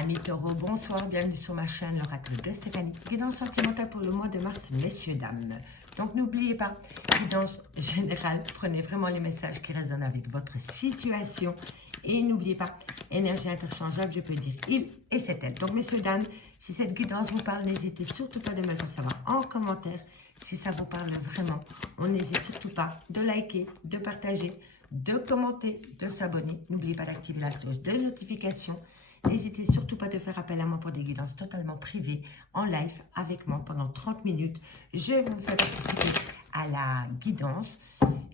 Amis taureaux, bonsoir, bienvenue sur ma chaîne, l'oracle de Stéphanie. Guidance sentimentale pour le mois de mars, messieurs, dames. Donc n'oubliez pas, guidance générale, prenez vraiment les messages qui résonnent avec votre situation. Et n'oubliez pas, énergie interchangeable, je peux dire il et c'est elle. Donc messieurs, dames, si cette guidance vous parle, n'hésitez surtout pas de me le faire savoir en commentaire. Si ça vous parle vraiment, on n'hésite surtout pas de liker, de partager, de commenter, de s'abonner. N'oubliez pas d'activer la cloche de notification. N'hésitez surtout pas de faire appel à moi pour des guidances totalement privées, en live, avec moi pendant 30 minutes. Je vous fais participer à la guidance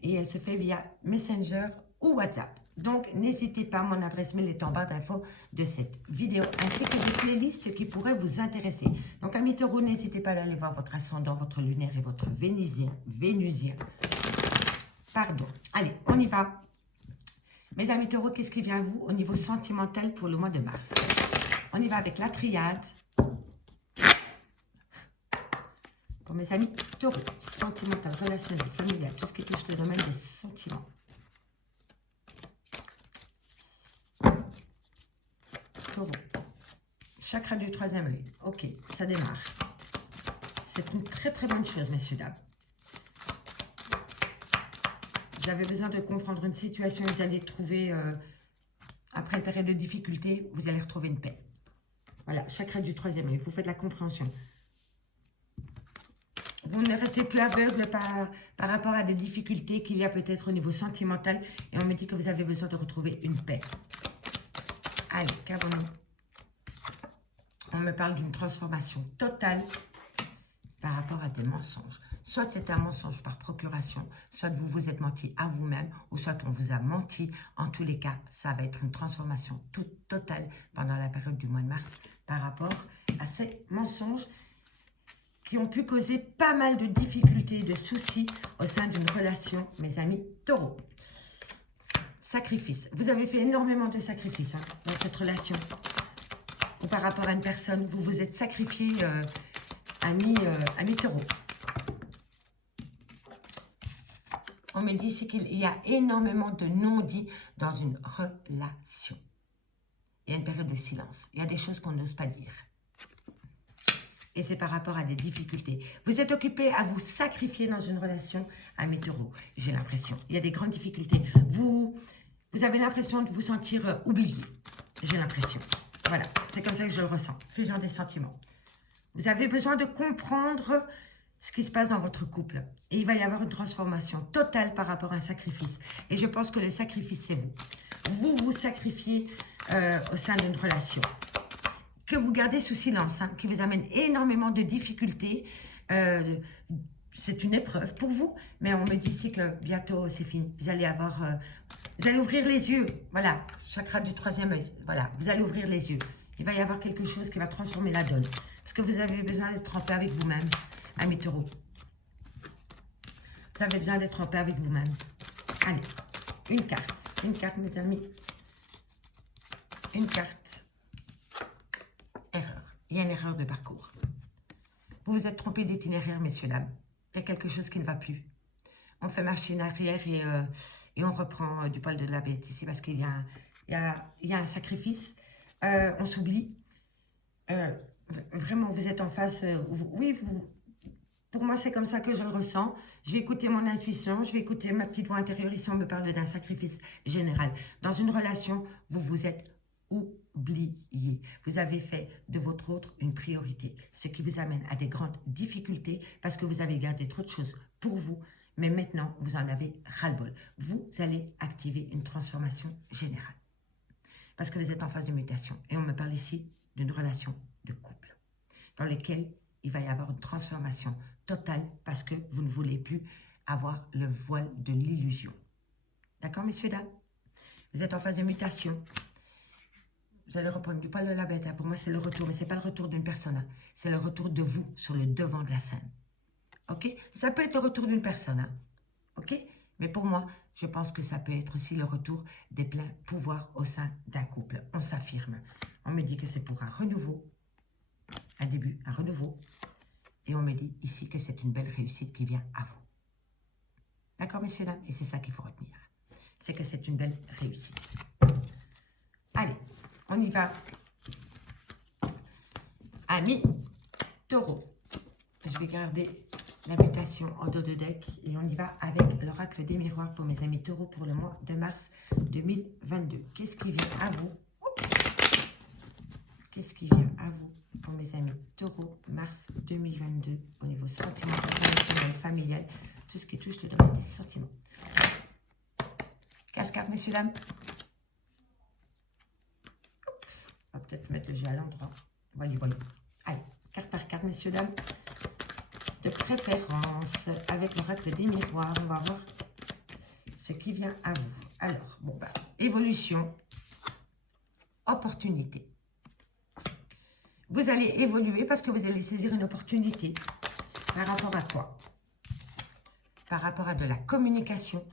et elle se fait via Messenger ou WhatsApp. Donc, n'hésitez pas, mon adresse mail est en barre d'infos de cette vidéo, ainsi que des playlists qui pourraient vous intéresser. Donc, amis taureaux, n'hésitez pas à aller voir votre ascendant, votre lunaire et votre vénusien. Pardon. Allez, on y va. Mes amis taureaux, qu'est-ce qui vient à vous au niveau sentimental pour le mois de mars? On y va avec la triade. Pour mes amis taureaux, sentimental, relationnel, familial, tout ce qui touche le domaine des sentiments. Taureau, chakra du troisième œil. Ok, ça démarre. C'est une très très bonne chose, messieurs, dames. Vous avez besoin de comprendre une situation, vous allez trouver, après une période de difficulté, vous allez retrouver une paix. Voilà, chakra du troisième œil, vous faites la compréhension. Vous ne restez plus aveugle par rapport à des difficultés qu'il y a peut-être au niveau sentimental. Et on me dit que vous avez besoin de retrouver une paix. Allez, qu'avons-nous? On me parle d'une transformation totale par rapport à des mensonges. Soit c'est un mensonge par procuration, soit vous vous êtes menti à vous-même, ou soit on vous a menti. En tous les cas, ça va être une transformation toute totale pendant la période du mois de mars par rapport à ces mensonges qui ont pu causer pas mal de difficultés, de soucis au sein d'une relation, mes amis taureaux. Sacrifice. Vous avez fait énormément de sacrifices dans cette relation. Ou par rapport à une personne, vous vous êtes sacrifié, amis taureaux. On me dit qu'il y a énormément de non-dits dans une relation. Il y a une période de silence. Il y a des choses qu'on n'ose pas dire. Et c'est par rapport à des difficultés. Vous êtes occupé à vous sacrifier dans une relation, amis taureaux. J'ai l'impression. Il y a des grandes difficultés. Vous avez l'impression de vous sentir oublié. J'ai l'impression. Voilà, c'est comme ça que je le ressens. Fusion des sentiments. Vous avez besoin de comprendre ce qui se passe dans votre couple. Et il va y avoir une transformation totale par rapport à un sacrifice. Et je pense que le sacrifice, c'est vous. Vous vous sacrifiez au sein d'une relation que vous gardez sous silence, qui vous amène énormément de difficultés. C'est une épreuve pour vous, mais on me dit ici que bientôt c'est fini. Vous allez avoir, vous allez ouvrir les yeux. Voilà, chakra du troisième œil. Voilà, vous allez ouvrir les yeux. Il va y avoir quelque chose qui va transformer la donne. Parce que vous avez besoin d'être en paix avec vous-même, amis taureaux. Vous avez besoin d'être en paix avec vous-même. Allez, une carte, mes amis. Une carte. Erreur. Il y a une erreur de parcours. Vous vous êtes trompé d'itinéraire, messieurs, dames. Il y a quelque chose qui ne va plus. On fait machine arrière et on reprend du poil de la bête ici parce qu'il y a un sacrifice. On s'oublie. Vraiment, vous êtes en face. Pour moi, c'est comme ça que je le ressens. Je vais écouter mon intuition, je vais écouter ma petite voix intérieure. Ici, on me parle d'un sacrifice général. Dans une relation, vous vous êtes oublié. Vous avez fait de votre autre une priorité, ce qui vous amène à des grandes difficultés parce que vous avez gardé trop de choses pour vous, mais maintenant, vous en avez ras-le-bol. Vous allez activer une transformation générale parce que vous êtes en phase de mutation. Et on me parle ici d'une relation de couple dans laquelle il va y avoir une transformation totale parce que vous ne voulez plus avoir le voile de l'illusion. D'accord, messieurs, dames? Vous êtes en phase de mutation. Vous allez reprendre du poil de la bête. Pour moi, c'est le retour, mais ce n'est pas le retour d'une personne. C'est le retour de vous sur le devant de la scène. Ok? Ça peut être le retour d'une personne. Ok? Mais pour moi, je pense que ça peut être aussi le retour des pleins pouvoirs au sein d'un couple. On s'affirme. On me dit que c'est pour un renouveau. Un début, un renouveau. Et on me dit ici que c'est une belle réussite qui vient à vous. D'accord, messieurs, dames? Et c'est ça qu'il faut retenir. C'est que c'est une belle réussite. Allez, on y va Amis taureau. Je vais garder l'invitation en dos de deck et on y va avec l'oracle des miroirs pour mes amis taureaux pour le mois de mars 2022. Qu'est-ce qui vient à vous? Qu'est-ce qui vient à vous pour mes amis taureaux, mars 2022, au niveau sentimental, relationnel, familial, tout ce qui touche le domaine des sentiments. Casse-carte, messieurs, dames. On va peut-être mettre le jeu à l'endroit. Voyez. Allez, carte par carte, messieurs, dames. De préférence, avec l'oracle des miroirs, on va voir ce qui vient à vous. Alors, bon, bah, évolution, opportunité. Vous allez évoluer parce que vous allez saisir une opportunité. Par rapport à quoi? Par rapport à de la communication.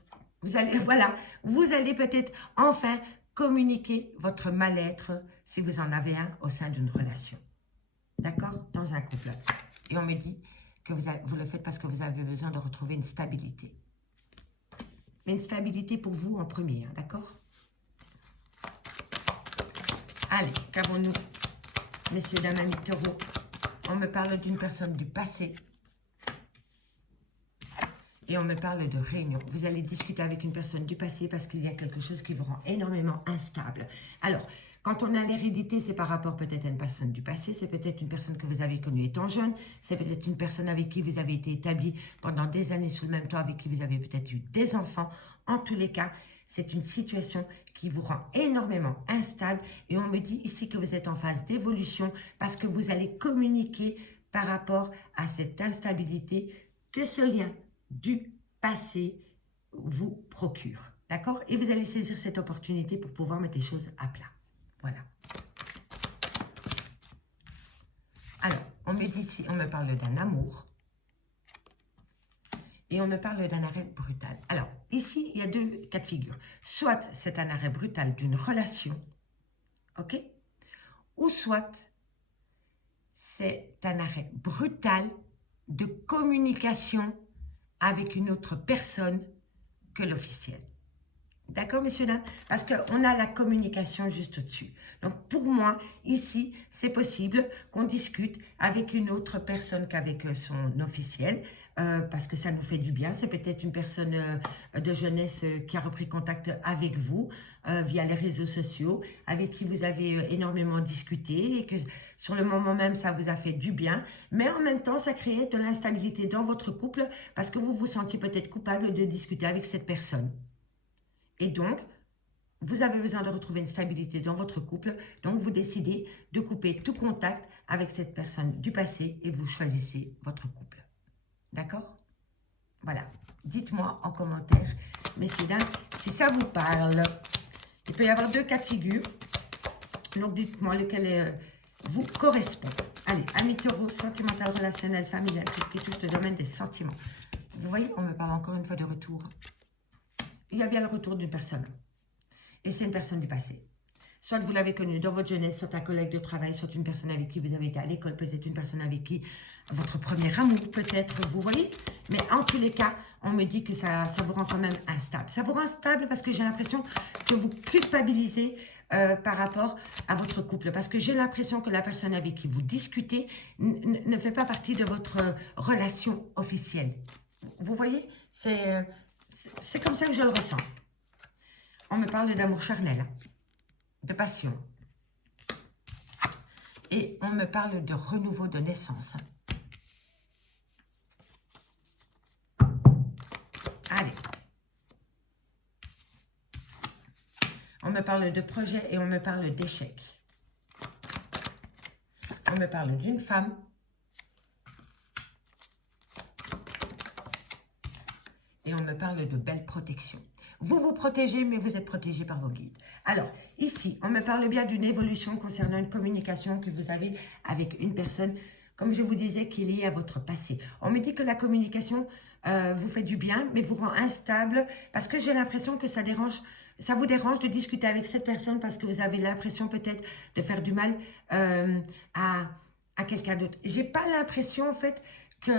Vous allez, voilà, vous allez peut-être enfin communiquer votre mal-être, si vous en avez un, au sein d'une relation. D'accord? Dans un couple. Et on me dit que vous le faites parce que vous avez besoin de retrouver une stabilité. Mais une stabilité pour vous en premier, hein, d'accord? Allez, qu'avons-nous? Messieurs, dames, amis taureaux, on me parle d'une personne du passé et on me parle de réunion. Vous allez discuter avec une personne du passé parce qu'il y a quelque chose qui vous rend énormément instable. Alors, quand on a l'hérédité, c'est par rapport peut-être à une personne du passé, c'est peut-être une personne que vous avez connue étant jeune, c'est peut-être une personne avec qui vous avez été établi pendant des années sous le même toit, avec qui vous avez peut-être eu des enfants. En tous les cas, c'est une situation qui vous rend énormément instable et on me dit ici que vous êtes en phase d'évolution parce que vous allez communiquer par rapport à cette instabilité que ce lien du passé vous procure. D'accord? Et vous allez saisir cette opportunité pour pouvoir mettre les choses à plat. Voilà. Alors, on me dit ici, on me parle d'un amour. Et on me parle d'un arrêt brutal. Alors, ici, il y a deux cas de figure. Soit c'est un arrêt brutal d'une relation, ok? Ou soit c'est un arrêt brutal de communication avec une autre personne que l'officiel. D'accord, messieurs, dames? Parce qu'on a la communication juste au-dessus. Donc, pour moi, ici, c'est possible qu'on discute avec une autre personne qu'avec son officiel, parce que ça nous fait du bien. C'est peut-être une personne de jeunesse qui a repris contact avec vous via les réseaux sociaux, avec qui vous avez énormément discuté et que sur le moment même, ça vous a fait du bien. Mais en même temps, ça crée de l'instabilité dans votre couple parce que vous vous sentiez peut-être coupable de discuter avec cette personne. Et donc, vous avez besoin de retrouver une stabilité dans votre couple. Donc, vous décidez de couper tout contact avec cette personne du passé et vous choisissez votre couple. D'accord? Voilà. Dites-moi en commentaire, messieurs, dames, si ça vous parle. Il peut y avoir deux cas de figure. Donc, dites-moi lequel vous correspond. Allez, amis taureaux, sentimental, relationnel, familial, tout ce qui touche le domaine des sentiments. Vous voyez, on me parle encore une fois de retour. Il y a bien le retour d'une personne. Et c'est une personne du passé. Soit vous l'avez connue dans votre jeunesse, soit un collègue de travail, soit une personne avec qui vous avez été à l'école, peut-être une personne avec qui votre premier amour, peut-être, vous voyez. Mais en tous les cas, on me dit que ça vous rend quand même instable. Ça vous rend instable parce que j'ai l'impression que vous culpabilisez par rapport à votre couple. Parce que j'ai l'impression que la personne avec qui vous discutez ne fait pas partie de votre relation officielle. Vous voyez, c'est comme ça que je le ressens. On me parle d'amour charnel, de passion. Et on me parle de renouveau de naissance. Allez. On me parle de projet et on me parle d'échec. On me parle d'une femme. Et on me parle de belle protection. Vous vous protégez, mais vous êtes protégé par vos guides. Alors, ici, on me parle bien d'une évolution concernant une communication que vous avez avec une personne, comme je vous disais, qui est liée à votre passé. On me dit que la communication vous fait du bien, mais vous rend instable, parce que j'ai l'impression que ça vous dérange de discuter avec cette personne, parce que vous avez l'impression peut-être de faire du mal à quelqu'un d'autre. J'ai pas l'impression, en fait, que...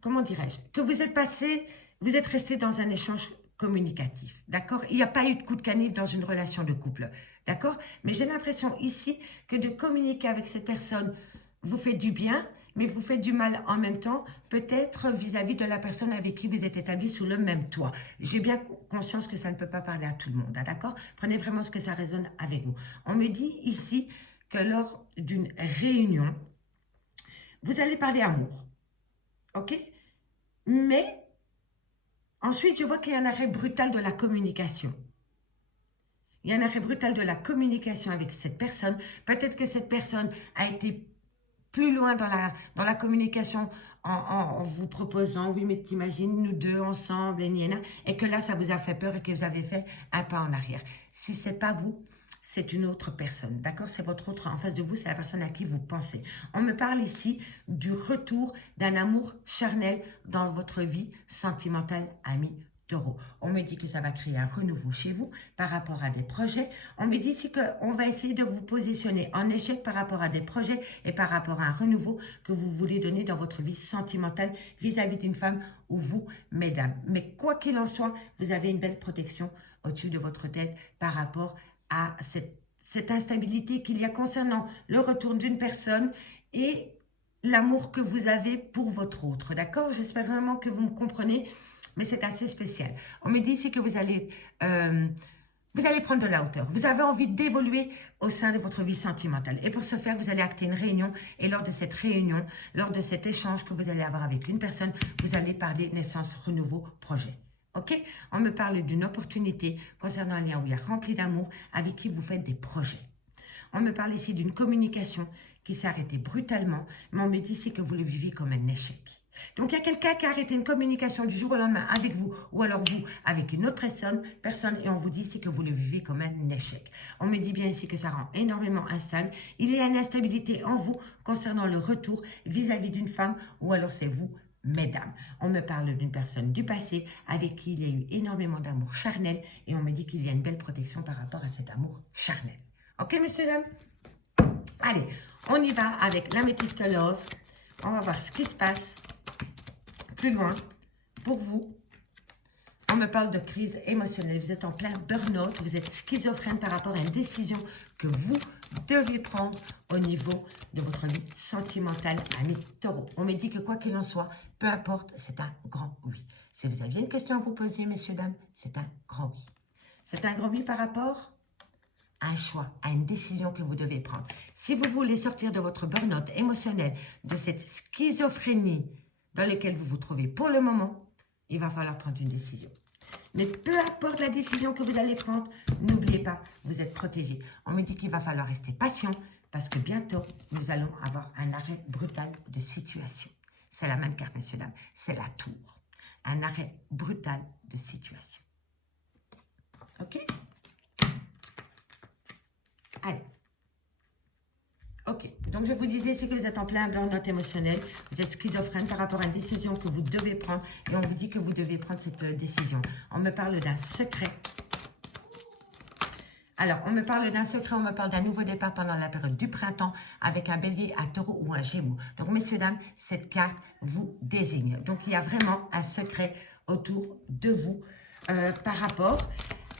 Comment dirais-je? Que vous êtes resté dans un échange communicatif, d'accord? Il n'y a pas eu de coup de canif dans une relation de couple. D'accord? Mais j'ai l'impression ici que de communiquer avec cette personne vous fait du bien, mais vous fait du mal en même temps, peut-être vis-à-vis de la personne avec qui vous êtes établi sous le même toit. J'ai bien conscience que ça ne peut pas parler à tout le monde, hein, d'accord? Prenez vraiment ce que ça résonne avec vous. On me dit ici que lors d'une réunion, vous allez parler amour, ok? Mais ensuite, je vois qu'il y a un arrêt brutal de la communication. Il y a un arrêt brutal de la communication avec cette personne. Peut-être que cette personne a été plus loin dans la communication en vous proposant, oui, mais t'imagines, nous deux ensemble, et que là, ça vous a fait peur et que vous avez fait un pas en arrière. Si ce n'est pas vous, c'est une autre personne, d'accord? C'est votre autre, en face de vous, c'est la personne à qui vous pensez. On me parle ici du retour d'un amour charnel dans votre vie sentimentale, ami Taureau. On me dit que ça va créer un renouveau chez vous par rapport à des projets. On me dit ici qu'on va essayer de vous positionner en échec par rapport à des projets et par rapport à un renouveau que vous voulez donner dans votre vie sentimentale vis-à-vis d'une femme ou vous, mesdames. Mais quoi qu'il en soit, vous avez une belle protection au-dessus de votre tête par rapport à cette instabilité qu'il y a concernant le retour d'une personne et l'amour que vous avez pour votre autre. D'accord? J'espère vraiment que vous me comprenez, mais c'est assez spécial. On me dit ici que vous allez prendre de la hauteur. Vous avez envie d'évoluer au sein de votre vie sentimentale. Et pour ce faire, vous allez acter une réunion. Et lors de cette réunion, lors de cet échange que vous allez avoir avec une personne, vous allez parler naissance, renouveau, projet. Ok? On me parle d'une opportunité concernant un lien où il y a rempli d'amour, avec qui vous faites des projets. On me parle ici d'une communication qui s'est arrêtée brutalement, mais on me dit ici que vous le vivez comme un échec. Donc, il y a quelqu'un qui a arrêté une communication du jour au lendemain avec vous, ou alors vous avec une autre personne, et on vous dit ici que vous le vivez comme un échec. On me dit bien ici que ça rend énormément instable. Il y a une instabilité en vous concernant le retour vis-à-vis d'une femme, ou alors c'est vous, mesdames. On me parle d'une personne du passé avec qui il y a eu énormément d'amour charnel, et on me dit qu'il y a une belle protection par rapport à cet amour charnel. Ok, messieurs, dames? Allez, on y va avec l'améthyste love. On va voir ce qui se passe plus loin pour vous. On me parle de crise émotionnelle. Vous êtes en plein burn-out. Vous êtes schizophrène par rapport à une décision que vous devez prendre au niveau de votre vie sentimentale, ami Taureau. On me dit que quoi qu'il en soit, peu importe, c'est un grand oui. Si vous aviez une question à vous poser, messieurs, dames, c'est un grand oui. C'est un grand oui par rapport à un choix, à une décision que vous devez prendre. Si vous voulez sortir de votre burn-out émotionnel, de cette schizophrénie dans laquelle vous vous trouvez pour le moment, il va falloir prendre une décision. Mais peu importe la décision que vous allez prendre, n'oubliez pas, vous êtes protégé. On me dit qu'il va falloir rester patient parce que bientôt, nous allons avoir un arrêt brutal de situation. C'est la même carte, messieurs, dames. C'est la tour. Un arrêt brutal de situation. OK? Allez. Ok, donc je vous disais, c'est que vous êtes en plein burn-out émotionnel, vous êtes schizophrène par rapport à une décision que vous devez prendre, et on vous dit que vous devez prendre cette décision. On me parle d'un secret. Alors, on me parle d'un secret, on me parle d'un nouveau départ pendant la période du printemps avec un bélier, un taureau ou un gémeaux. Donc, messieurs, dames, cette carte vous désigne. Donc, il y a vraiment un secret autour de vous par rapport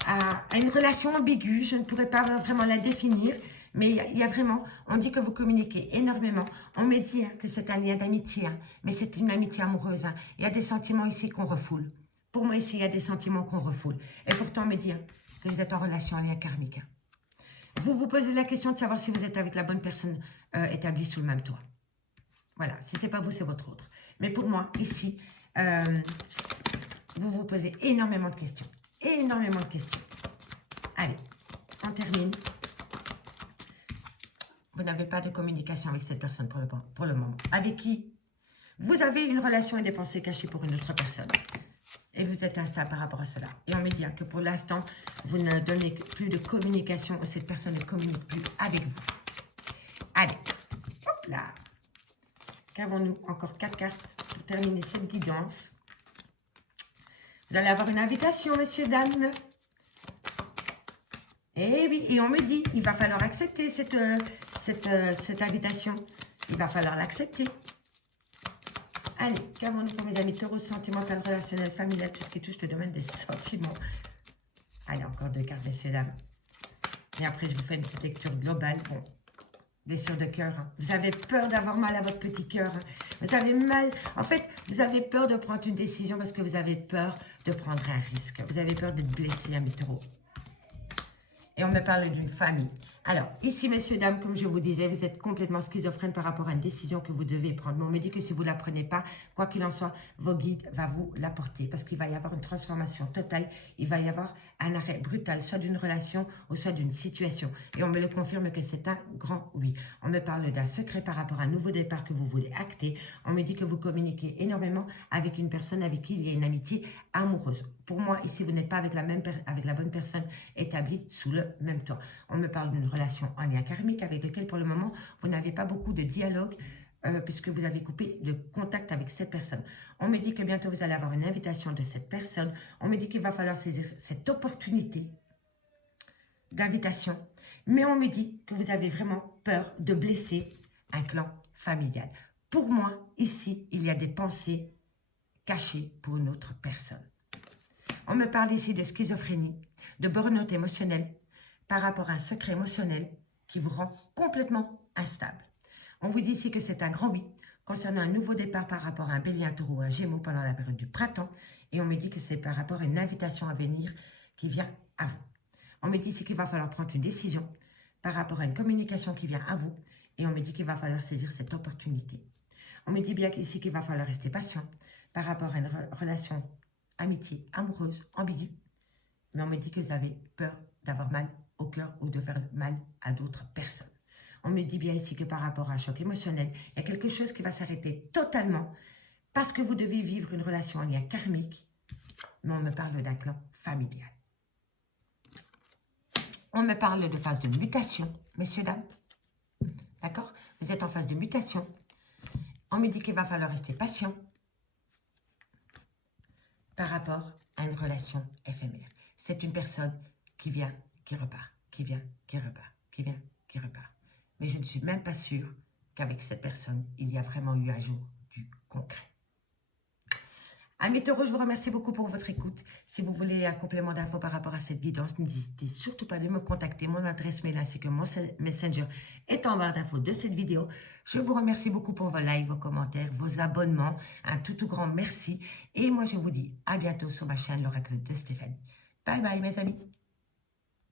à une relation ambiguë. Je ne pourrais pas vraiment la définir. Mais il y a vraiment, on dit que vous communiquez énormément. On me dit que c'est un lien d'amitié, mais c'est une amitié amoureuse. Il y a des sentiments ici qu'on refoule. Pour moi, ici, il y a des sentiments qu'on refoule. Et pourtant, on me dit que vous êtes en relation, en lien karmique. Vous vous posez la question de savoir si vous êtes avec la bonne personne établie sous le même toit. Voilà, si ce n'est pas vous, c'est votre autre. Mais pour moi, ici, vous vous posez énormément de questions. Énormément de questions. Allez, on termine. Vous n'avez pas de communication avec cette personne pour le moment. Avec qui vous avez une relation et des pensées cachées pour une autre personne. Et vous êtes instable par rapport à cela. Et on me dit que pour l'instant, vous ne donnez plus de communication. Cette personne ne communique plus avec vous. Allez, hop là. Qu'avons-nous? Encore 4 cartes pour terminer cette guidance. Vous allez avoir une invitation, messieurs, dames. Et oui, et on me dit, il va falloir accepter cette invitation. Il va falloir l'accepter. Allez, qu'avons-nous pour mes amis taureaux, sentimental, relationnel, familial, tout ce qui touche le domaine des sentiments. Allez, encore 2 cartes, messieurs, dames. Et après, je vous fais une petite lecture globale. Bon, blessure de cœur. Hein. Vous avez peur d'avoir mal à votre petit cœur. Hein. Vous avez mal. En fait, vous avez peur de prendre une décision parce que vous avez peur de prendre un risque. Vous avez peur d'être blessé, amis taureaux. Et on me parle d'une famille. Alors, ici, messieurs, dames, comme je vous disais, vous êtes complètement schizophrène par rapport à une décision que vous devez prendre. Mais on me dit que si vous ne la prenez pas, quoi qu'il en soit, vos guides vont vous l'apporter. Parce qu'il va y avoir une transformation totale. Il va y avoir un arrêt brutal, soit d'une relation ou soit d'une situation. Et on me le confirme que c'est un grand oui. On me parle d'un secret par rapport à un nouveau départ que vous voulez acter. On me dit que vous communiquez énormément avec une personne avec qui il y a une amitié amoureuse. Pour moi, ici, vous n'êtes pas avec la bonne personne établie sous le même toit. On me parle d'une relation en lien karmique avec lequel, pour le moment, vous n'avez pas beaucoup de dialogue puisque vous avez coupé le contact avec cette personne. On me dit que bientôt, vous allez avoir une invitation de cette personne. On me dit qu'il va falloir saisir cette opportunité d'invitation. Mais on me dit que vous avez vraiment peur de blesser un clan familial. Pour moi, ici, il y a des pensées cachées pour une autre personne. On me parle ici de schizophrénie, de burn-out émotionnel par rapport à un secret émotionnel qui vous rend complètement instable. On vous dit ici que c'est un grand oui concernant un nouveau départ par rapport à un bélier, un taureau, un gémeaux pendant la période du printemps. Et on me dit que c'est par rapport à une invitation à venir qui vient à vous. On me dit ici qu'il va falloir prendre une décision par rapport à une communication qui vient à vous. Et on me dit qu'il va falloir saisir cette opportunité. On me dit bien ici qu'il va falloir rester patient par rapport à une relation amitié, amoureuse, ambiguë. Mais on me dit que vous avez peur d'avoir mal au cœur ou de faire mal à d'autres personnes. On me dit bien ici que par rapport à un choc émotionnel, il y a quelque chose qui va s'arrêter totalement parce que vous devez vivre une relation en lien karmique. Mais on me parle d'un clan familial. On me parle de phase de mutation, messieurs, dames. D'accord? Vous êtes en phase de mutation. On me dit qu'il va falloir rester patient par rapport à une relation éphémère. C'est une personne qui vient, qui repart, qui vient, qui repart, qui vient, qui repart. Mais je ne suis même pas sûre qu'avec cette personne, il y a vraiment eu un jour du concret. Amis taureaux, je vous remercie beaucoup pour votre écoute. Si vous voulez un complément d'infos par rapport à cette guidance, n'hésitez surtout pas de me contacter. Mon adresse mail ainsi que mon messenger est en barre d'infos de cette vidéo. Je vous remercie beaucoup pour vos likes, vos commentaires, vos abonnements. Un tout grand merci. Et moi, je vous dis à bientôt sur ma chaîne, l'Oracle de Stéphanie. Bye bye mes amis.